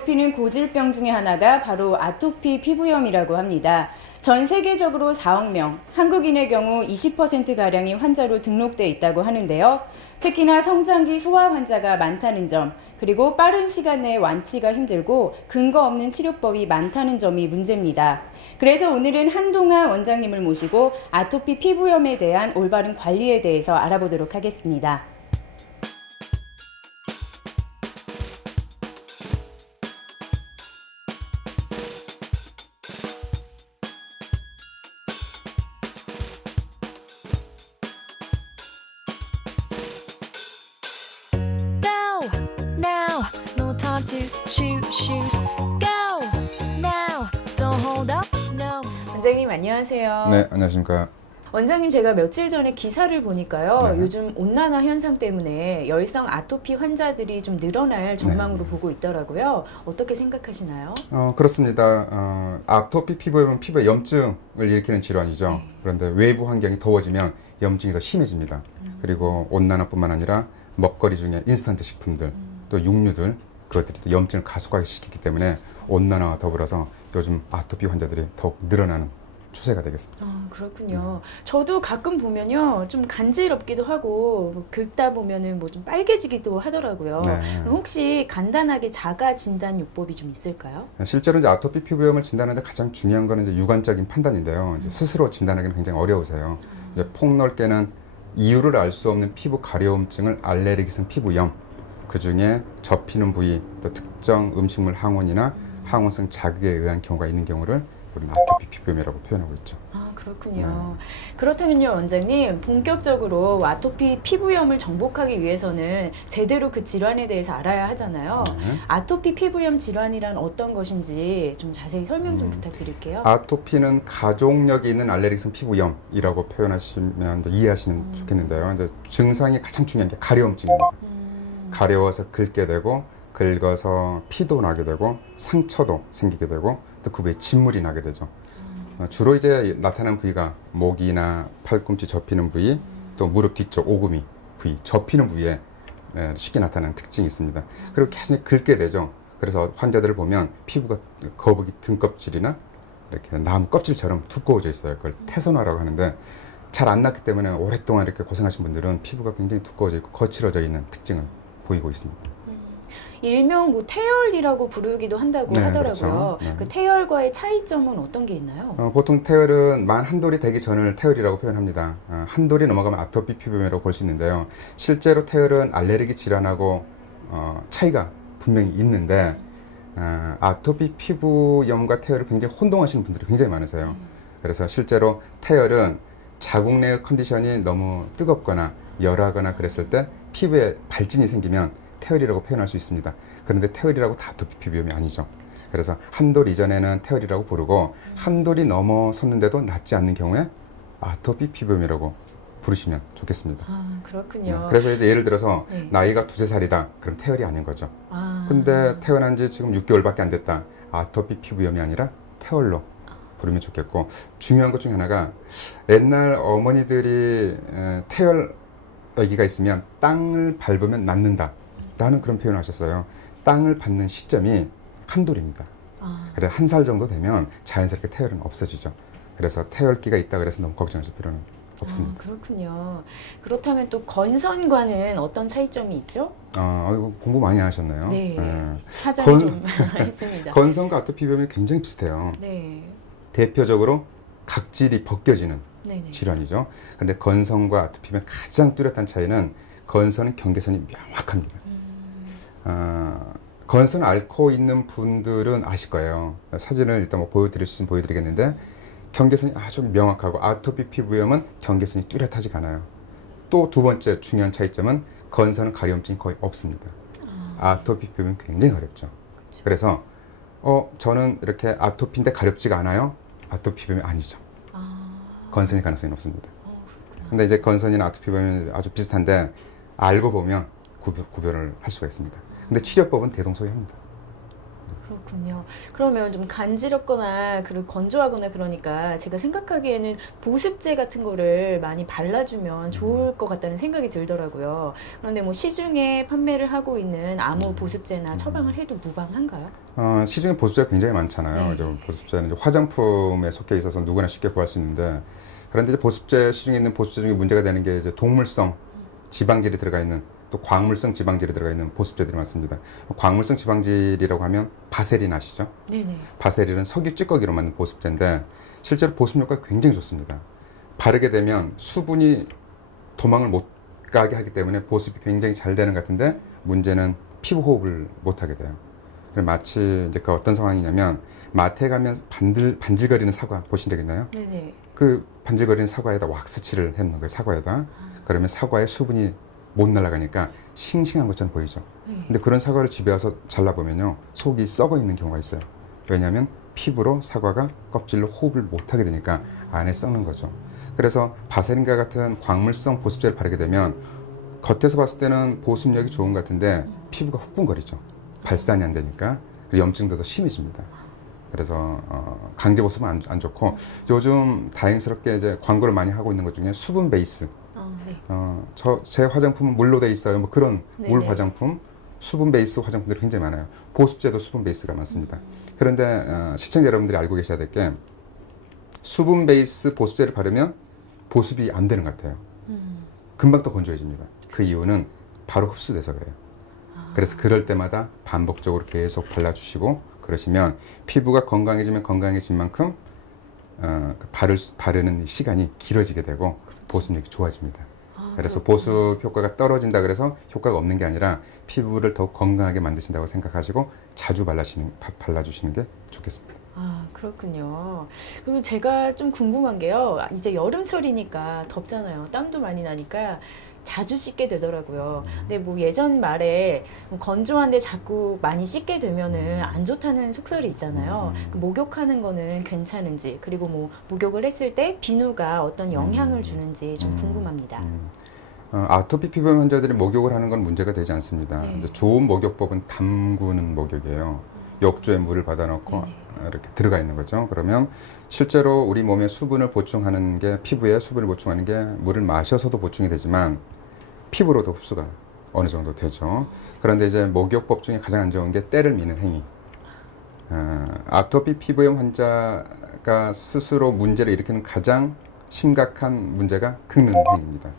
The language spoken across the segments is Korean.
괴롭히는 고질병 중에 하나가 바로 아토피 피부염이라고 합니다. 전 세계적으로 4억 명, 한국인의 경우 20%가량이 환자로 등록돼 있다고 하는데요. 특히나 성장기 소아 환자가 많다는 점, 그리고 빠른 시간 내에 완치가 힘들고 근거 없는 치료법이 많다는 점이 문제입니다. 그래서 오늘은 한동아 원장님을 모시고 아토피 피부염에 대한 올바른 관리에 대해서 알아보도록 하겠습니다. Now, no time to shoes. Go now, don't hold up, no. 원장님 안녕하세요. 네, 안녕하십니까. 원장님 제가 며칠 전에 기사를 보니까요. 네. 요즘 온난화 현상 때문에 열성 아토피 환자들이 좀 늘어날 전망으로 보고 있더라고요. 어떻게 생각하시나요? 그렇습니다. 아토피 피부염은 피부에 염증을 일으키는 질환이죠. 네. 그런데 외부 환경이 더워지면 염증이 더 심해집니다. 그리고 온난화뿐만 아니라 먹거리 중에 인스턴트 식품들, 또 육류들, 그것들이 또 염증을 가속화시키기 때문에 온난화와 더불어서 요즘 아토피 환자들이 더욱 늘어나는 추세가 되겠습니다. 그렇군요. 저도 가끔 보면요. 좀 간지럽기도 하고 뭐 긁다 보면은 뭐 좀 빨개지기도 하더라고요. 네. 그럼 혹시 간단하게 자가 진단 요법이 좀 있을까요? 실제로 이제 아토피 피부염을 진단하는데 가장 중요한 거는 이제 육안적인 판단인데요. 이제 스스로 진단하기는 굉장히 어려우세요. 이제 폭넓게는 이유를 알 수 없는 피부 가려움증을 알레르기성 피부염, 그 중에 접히는 부위, 또 특정 음식물 항원이나 항원성 자극에 의한 경우가 있는 경우를 우리는 아토피 피부염이라고 표현하고 있죠. 그렇군요. 그렇다면요, 원장님, 본격적으로 아토피 피부염을 정복하기 위해서는 제대로 그 질환에 대해서 알아야 하잖아요. 아토피 피부염 질환이란 어떤 것인지 좀 자세히 설명 좀 부탁드릴게요. 아토피는 가족력이 있는 알레르기성 피부염이라고 표현하시면 이제 이해하시면 좋겠는데요. 이제 증상이 가장 중요한 게 가려움증입니다. 가려워서 긁게 되고, 긁어서 피도 나게 되고, 상처도 생기게 되고, 또 그 위에 진물이 나게 되죠. 주로 이제 나타나는 부위가 목이나 팔꿈치 접히는 부위, 또 무릎 뒤쪽 오금이 부위, 접히는 부위에 쉽게 나타나는 특징이 있습니다. 그리고 계속 긁게 되죠. 그래서 환자들을 보면 피부가 거북이 등껍질이나 이렇게 나무 껍질처럼 두꺼워져 있어요. 그걸 태선화라고 하는데 잘 안 났기 때문에 오랫동안 이렇게 고생하신 분들은 피부가 굉장히 두꺼워져 있고 거칠어져 있는 특징을 보이고 있습니다. 일명 뭐 태열이라고 부르기도 한다고 네, 하더라고요. 그렇죠. 네. 그 태열과의 차이점은 어떤 게 있나요? 보통 태열은 만 한돌이 되기 전을 태열이라고 표현합니다. 한돌이 넘어가면 아토피 피부염이라고 볼 수 있는데요. 실제로 태열은 알레르기 질환하고 차이가 분명히 있는데 아토피 피부염과 태열을 굉장히 혼동하시는 분들이 굉장히 많으세요. 그래서 실제로 태열은 자궁 내의 컨디션이 너무 뜨겁거나 열하거나 그랬을 때 피부에 발진이 생기면 태열이라고 표현할 수 있습니다. 그런데 태열이라고 다 아토피 피부염이 아니죠. 그래서 한돌 이전에는 태열이라고 부르고 한돌이 넘어섰는데도 낫지 않는 경우에 아토피 피부염이라고 부르시면 좋겠습니다. 그렇군요. 그래서 이제 예를 들어서 네. 나이가 2~3살이다. 그럼 태열이 아닌 거죠. 근데 태어난 지 지금 6개월밖에 안 됐다. 아토피 피부염이 아니라 태열로 부르면 좋겠고, 중요한 것 중에 하나가 옛날 어머니들이 태열 아기가 있으면 땅을 밟으면 낫는다 라는 그런 표현을 하셨어요. 땅을 밟는 시점이 한돌입니다. 그래 한 살 정도 되면 자연스럽게 태열은 없어지죠. 그래서 태열기가 있다 그래서 너무 걱정하실 필요는 없습니다. 그렇군요. 그렇다면 또 건선과는 어떤 차이점이 있죠? 이거 공부 많이 하셨네요. 네, 사전에 건- 좀 했습니다. 건선과 아토피 피부염이 굉장히 비슷해요. 네, 대표적으로 각질이 벗겨지는 네네. 질환이죠. 그런데 건선과 아토피 피부염의 가장 뚜렷한 차이는 건선은 경계선이 명확합니다. 건선 앓고 있는 분들은 아실 거예요. 사진을 일단 뭐 보여드릴 수 있으면 보여드리겠는데 경계선이 아주 명확하고 아토피 피부염은 경계선이 뚜렷하지가 않아요. 또 두 번째 중요한 차이점은 건선은 가려움증이 거의 없습니다. 아토피 피부염은 굉장히 가렵죠. 그래서 저는 이렇게 아토피인데 가렵지가 않아요. 아토피 피부염이 아니죠. 건선일 가능성이 높습니다. 근데 이제 건선이나 아토피 피부염이 아주 비슷한데 알고 보면 구별을 할 수가 있습니다. 근데 치료법은 대동소이합니다. 그렇군요. 그러면 좀 간지럽거나 그리고 건조하거나 그러니까 제가 생각하기에는 보습제 같은 거를 많이 발라주면 좋을 것 같다는 생각이 들더라고요. 그런데 뭐 시중에 판매를 하고 있는 아무 보습제나 처방을 해도 무방한가요? 시중에 보습제가 굉장히 많잖아요. 네. 이제 보습제는 이제 화장품에 속해 있어서 누구나 쉽게 구할 수 있는데, 그런데 이제 보습제, 시중에 있는 보습제 중에 문제가 되는 게 이제 동물성 지방질이 들어가 있는, 또 광물성 지방질이 들어가 있는 보습제들이 많습니다. 광물성 지방질이라고 하면 바세린 아시죠? 네네. 바세린은 석유 찌꺼기로 만든 보습제인데 실제로 보습 효과가 굉장히 좋습니다. 바르게 되면 수분이 도망을 못 가게 하기 때문에 보습이 굉장히 잘 되는 것 같은데, 문제는 피부 호흡을 못 하게 돼요. 마치 이제 그 어떤 상황이냐면, 마트에 가면 반질거리는 사과 보신 적 있나요? 네네. 그 반질거리는 사과에다 왁스칠을 해놓는 거예요, 사과에다. 그러면 사과에 수분이 못 날아가니까 싱싱한 것처럼 보이죠. 네. 근데 그런 사과를 집에 와서 잘라보면요, 속이 썩어 있는 경우가 있어요. 왜냐하면 피부로 사과가 껍질로 호흡을 못 하게 되니까 안에 썩는 거죠. 그래서 바세린과 같은 광물성 보습제를 바르게 되면 겉에서 봤을 때는 보습력이 좋은 것 같은데 피부가 후끈거리죠. 발산이 안 되니까. 그리고 염증도 더 심해집니다. 그래서 강제 보습은 안 좋고, 요즘 다행스럽게 이제 광고를 많이 하고 있는 것 중에 수분 베이스. 네. 제 화장품은 물로 돼 있어요. 뭐 그런 물 네네. 화장품, 수분 베이스 화장품들이 굉장히 많아요. 보습제도 수분 베이스가 많습니다. 그런데 시청자 여러분들이 알고 계셔야 될 게, 수분 베이스 보습제를 바르면 보습이 안 되는 것 같아요. 금방 또 건조해집니다. 그 이유는 바로 흡수돼서 그래요. 그래서 그럴 때마다 반복적으로 계속 발라주시고 그러시면 피부가 건강해지면 건강해진 만큼 바르는 시간이 길어지게 되고 보습력이 좋아집니다. 그래서 보습 효과가 떨어진다 그래서 효과가 없는 게 아니라 피부를 더욱 건강하게 만드신다고 생각하시고 자주 발라주시는 게 좋겠습니다. 그렇군요. 그리고 제가 좀 궁금한 게요. 이제 여름철이니까 덥잖아요. 땀도 많이 나니까 자주 씻게 되더라고요. 근데 뭐 예전 말에 건조한데 자꾸 많이 씻게 되면은 안 좋다는 속설이 있잖아요. 그 목욕하는 거는 괜찮은지, 그리고 뭐 목욕을 했을 때 비누가 어떤 영향을 주는지 좀 궁금합니다. 아토피 피부 환자들이 목욕을 하는 건 문제가 되지 않습니다. 네. 이제 좋은 목욕법은 담그는 목욕이에요. 욕조에 물을 받아놓고 이렇게 들어가 있는 거죠. 그러면 실제로 우리 몸에 수분을 보충하는 게, 피부에 수분을 보충하는 게 물을 마셔서도 보충이 되지만 피부로도 흡수가 어느 정도 되죠. 그런데 이제 목욕법 중에 가장 안 좋은 게 때를 미는 행위. 아토피 피부염 환자가 스스로 문제를 일으키는 가장 심각한 문제가 긁는 행위입니다.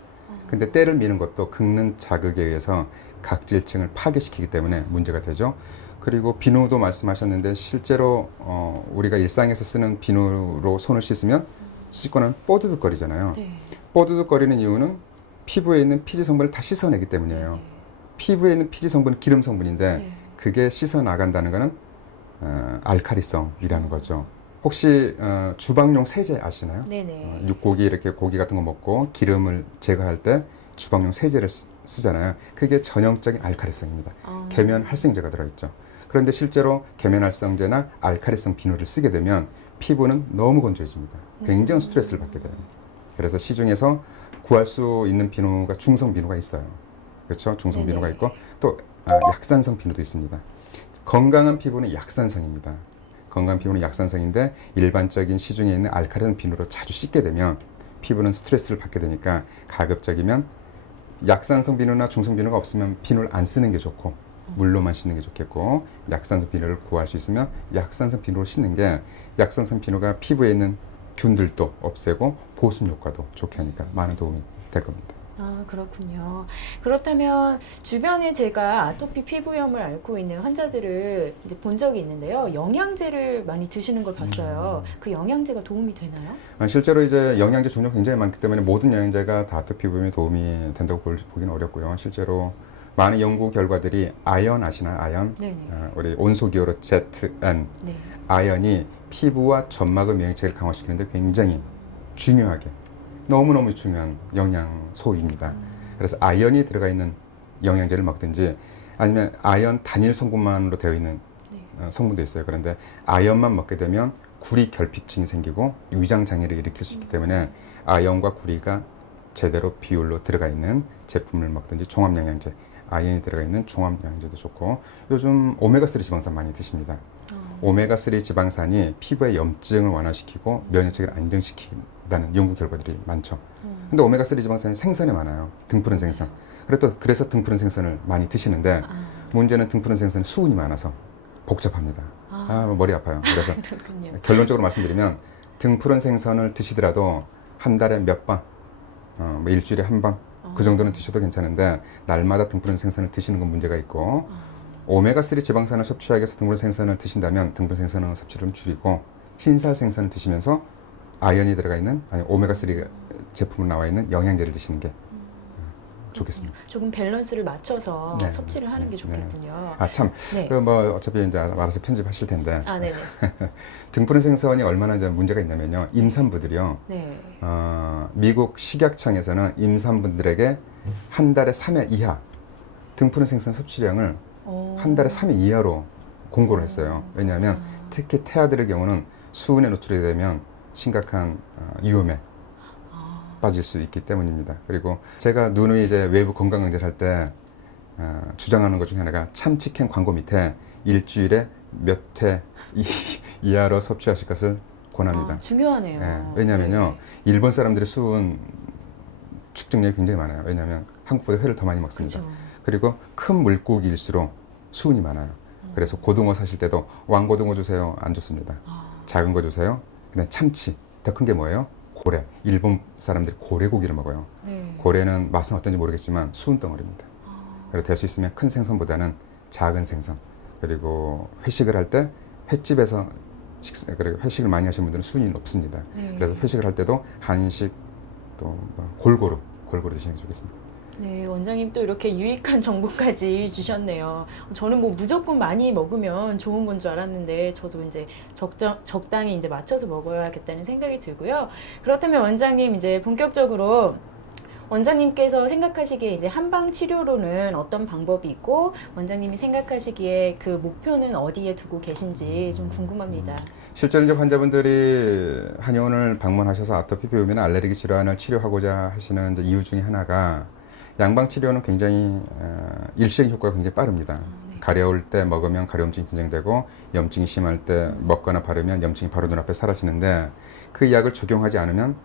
근데 때를 미는 것도 긁는 자극에 의해서 각질층을 파괴시키기 때문에 문제가 되죠. 그리고 비누도 말씀하셨는데, 실제로 우리가 일상에서 쓰는 비누로 손을 씻으면 씻고 나면 뽀드득거리잖아요. 네. 뽀드득거리는 이유는 피부에 있는 피지 성분을 다 씻어내기 때문이에요. 피부에 있는 피지 성분은 기름 성분인데 네. 그게 씻어 나간다는 거는 알칼리성이라는 거죠. 혹시 주방용 세제 아시나요? 네네. 육고기 이렇게 고기 같은 거 먹고 기름을 제거할 때 주방용 세제를 쓰잖아요. 그게 전형적인 알칼리성입니다. 계면 활성제가 들어있죠. 그런데 실제로 계면 활성제나 알칼리성 비누를 쓰게 되면 피부는 너무 건조해집니다. 굉장히 스트레스를 받게 돼요. 그래서 시중에서 구할 수 있는 비누가 중성 비누가 있어요. 그렇죠? 중성 비누가 있고 또 약산성 비누도 있습니다. 건강한 피부는 약산성입니다. 건강한 피부는 약산성인데 일반적인 시중에 있는 알칼리성 비누로 자주 씻게 되면 피부는 스트레스를 받게 되니까 가급적이면 약산성 비누나 중성 비누가 없으면 비누를 안 쓰는 게 좋고 물로만 씻는 게 좋겠고, 약산성 비누를 구할 수 있으면 약산성 비누로 씻는 게, 약산성 비누가 피부에 있는 균들도 없애고 보습 효과도 좋게 하니까 많은 도움이 될 겁니다. 그렇군요. 그렇다면 주변에 제가 아토피 피부염을 앓고 있는 환자들을 이제 본 적이 있는데요. 영양제를 많이 드시는 걸 봤어요. 그 영양제가 도움이 되나요? 실제로 이제 영양제 종류가 굉장히 많기 때문에 모든 영양제가 다 아토피 피부염에 도움이 된다고 보기는 어렵고요. 실제로 많은 연구 결과들이 아연 아시나요? 아연? 네네. 우리 온소기호로 ZN. 네. 아연이 피부와 점막의 면역체계를 강화시키는데 굉장히 중요하게, 너무너무 중요한 영양소입니다. 그래서 아연이 들어가 있는 영양제를 먹든지 아니면 아연 단일 성분만으로 되어 있는 성분도 있어요. 그런데 아연만 먹게 되면 구리 결핍증이 생기고 위장 장애를 일으킬 수 있기 때문에 아연과 구리가 제대로 비율로 들어가 있는 제품을 먹든지 종합영양제, 아연이 들어가 있는 종합영양제도 좋고, 요즘 오메가3 지방산 많이 드십니다. 오메가3 지방산이 피부의 염증을 완화시키고 면역체계를 안정시킨다는 연구 결과들이 많죠. 근데 오메가3 지방산이 생선에 많아요. 등푸른 생선. 그래서 등푸른 생선을 많이 드시는데 문제는 등푸른 생선에 수은이 많아서 복잡합니다. 머리 아파요. 그래서 그렇군요. 결론적으로 말씀드리면 등푸른 생선을 드시더라도 한 달에 몇 번, 뭐 일주일에 한 번, 그 정도는 드셔도 괜찮은데 날마다 등푸른 생선을 드시는 건 문제가 있고 오메가3 지방산을 섭취하기 위해서 등푸른 생선을 드신다면 등푸른 생선은 섭취를 좀 줄이고 흰살 생선을 드시면서 아연이 들어가 있는 아니 오메가3 제품으로 나와 있는 영양제를 드시는 게 좋겠습니다. 조금 밸런스를 맞춰서 네. 섭취를 하는 게 네. 좋겠군요. 참, 네. 뭐 어차피 이제 알아서 편집하실 텐데 네네. 등푸른 생선이 얼마나 이제 문제가 있냐면요. 임산부들이요. 네. 미국 식약청에서는 임산부들에게 한 달에 3회 이하 등푸른 생선 섭취량을 한 달에 3회 이하로 공고를 했어요. 왜냐하면 특히 태아들의 경우는 수은에 노출이 되면 심각한 위험에 빠질 수 있기 때문입니다. 그리고 제가 누누이 이제 외부 건강검진을 할 때 주장하는 것 중에 하나가 참치캔 광고 밑에 일주일에 몇 회 이하로 섭취하실 것을 권합니다. 중요하네요. 네, 왜냐하면요, 일본 사람들의 수은 축적량이 굉장히 많아요. 왜냐하면 한국보다 회를 더 많이 먹습니다. 그렇죠. 그리고 큰 물고기일수록 수은이 많아요. 그래서 고등어 사실 때도 왕고등어 주세요. 안 좋습니다. 작은 거 주세요. 그다음 참치. 더 큰 게 뭐예요? 고래. 일본 사람들이 고래고기를 먹어요. 네. 고래는 맛은 어떤지 모르겠지만 수은 덩어리입니다. 그래서 될 수 있으면 큰 생선보다는 작은 생선. 그리고 회식을 할 때 횟집에서 그리고 회식을 많이 하시는 분들은 수은이 높습니다. 네. 그래서 회식을 할 때도 한식 또 골고루 드시는 게 좋겠습니다. 네, 원장님 또 이렇게 유익한 정보까지 주셨네요. 저는 뭐 무조건 많이 먹으면 좋은 건 줄 알았는데 저도 이제 적당히 이제 맞춰서 먹어야겠다는 생각이 들고요. 그렇다면 원장님 이제 본격적으로 원장님께서 생각하시기에 이제 한방 치료로는 어떤 방법이 있고 원장님이 생각하시기에 그 목표는 어디에 두고 계신지 좀 궁금합니다. 실제로 이제 환자분들이 한의원을 방문하셔서 아토피 비염이나 알레르기 질환을 치료하고자 하시는 이제 이유 중에 하나가 양방 치료는 굉장히 일시적인 효과가 굉장히 빠릅니다. 가려울 때 먹으면 가려움증이 진정되고 염증이 심할 때 먹거나 바르면 염증이 바로 눈앞에 사라지는데 그 약을 적용하지 않으면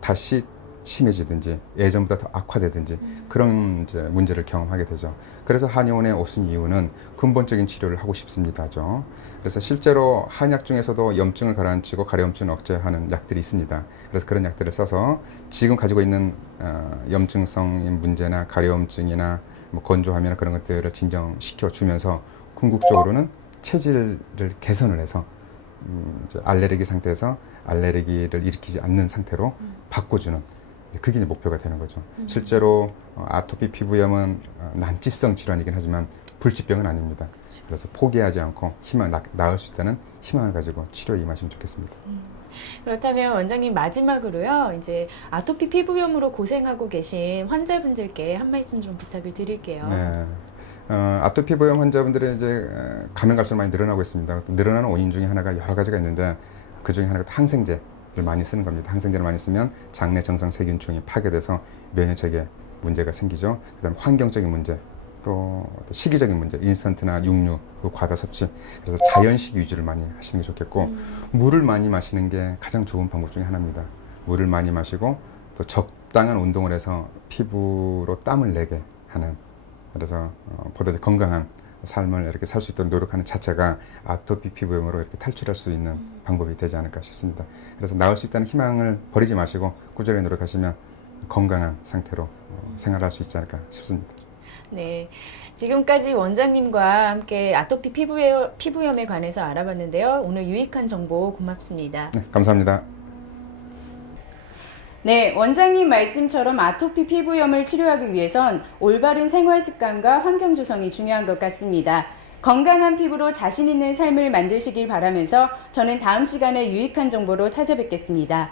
다시 심해지든지 예전보다 더 악화되든지 그런 이제 문제를 경험하게 되죠. 그래서 한의원에 오신 이유는 근본적인 치료를 하고 싶습니다죠. 그래서 실제로 한약 중에서도 염증을 가라앉히고 가려움증을 억제하는 약들이 있습니다. 그래서 그런 약들을 써서 지금 가지고 있는 염증성인 문제나 가려움증이나 뭐 건조함이나 그런 것들을 진정시켜 주면서 궁극적으로는 체질을 개선을 해서 이제 알레르기 상태에서 알레르기를 일으키지 않는 상태로 바꿔주는 그게 이제 목표가 되는 거죠. 실제로 아토피 피부염은 난치성 질환이긴 하지만 불치병은 아닙니다. 그래서 포기하지 않고 나을 수 있다는 희망을 가지고 치료에 임하시면 좋겠습니다. 그렇다면 원장님 마지막으로요. 이제 아토피 피부염으로 고생하고 계신 환자분들께 한 말씀 좀 부탁을 드릴게요. 네. 아토피 피부염 환자분들이 이제 가면 갈수록 많이 늘어나고 있습니다. 늘어나는 원인 중에 하나가 여러 가지가 있는데 그 중에 하나가 항생제를 많이 쓰는 겁니다. 항생제를 많이 쓰면 장내 정상 세균층이 파괴돼서 면역체계에 문제가 생기죠. 그다음 환경적인 문제, 또 시기적인 문제, 인스턴트나 육류, 과다 섭취. 그래서 자연식 위주를 많이 하시는 게 좋겠고 물을 많이 마시는 게 가장 좋은 방법 중에 하나입니다. 물을 많이 마시고 또 적당한 운동을 해서 피부로 땀을 내게 하는, 그래서 보다 건강한 삶을 이렇게 살 수 있도록 노력하는 자체가 아토피 피부염으로 이렇게 탈출할 수 있는 방법이 되지 않을까 싶습니다. 그래서 나을 수 있다는 희망을 버리지 마시고 꾸준히 노력하시면 건강한 상태로 생활할 수 있지 않을까 싶습니다. 네, 지금까지 원장님과 함께 아토피 피부염에 관해서 알아봤는데요. 오늘 유익한 정보 고맙습니다. 네, 감사합니다. 네, 원장님 말씀처럼 아토피 피부염을 치료하기 위해선 올바른 생활 습관과 환경 조성이 중요한 것 같습니다. 건강한 피부로 자신 있는 삶을 만드시길 바라면서 저는 다음 시간에 유익한 정보로 찾아뵙겠습니다.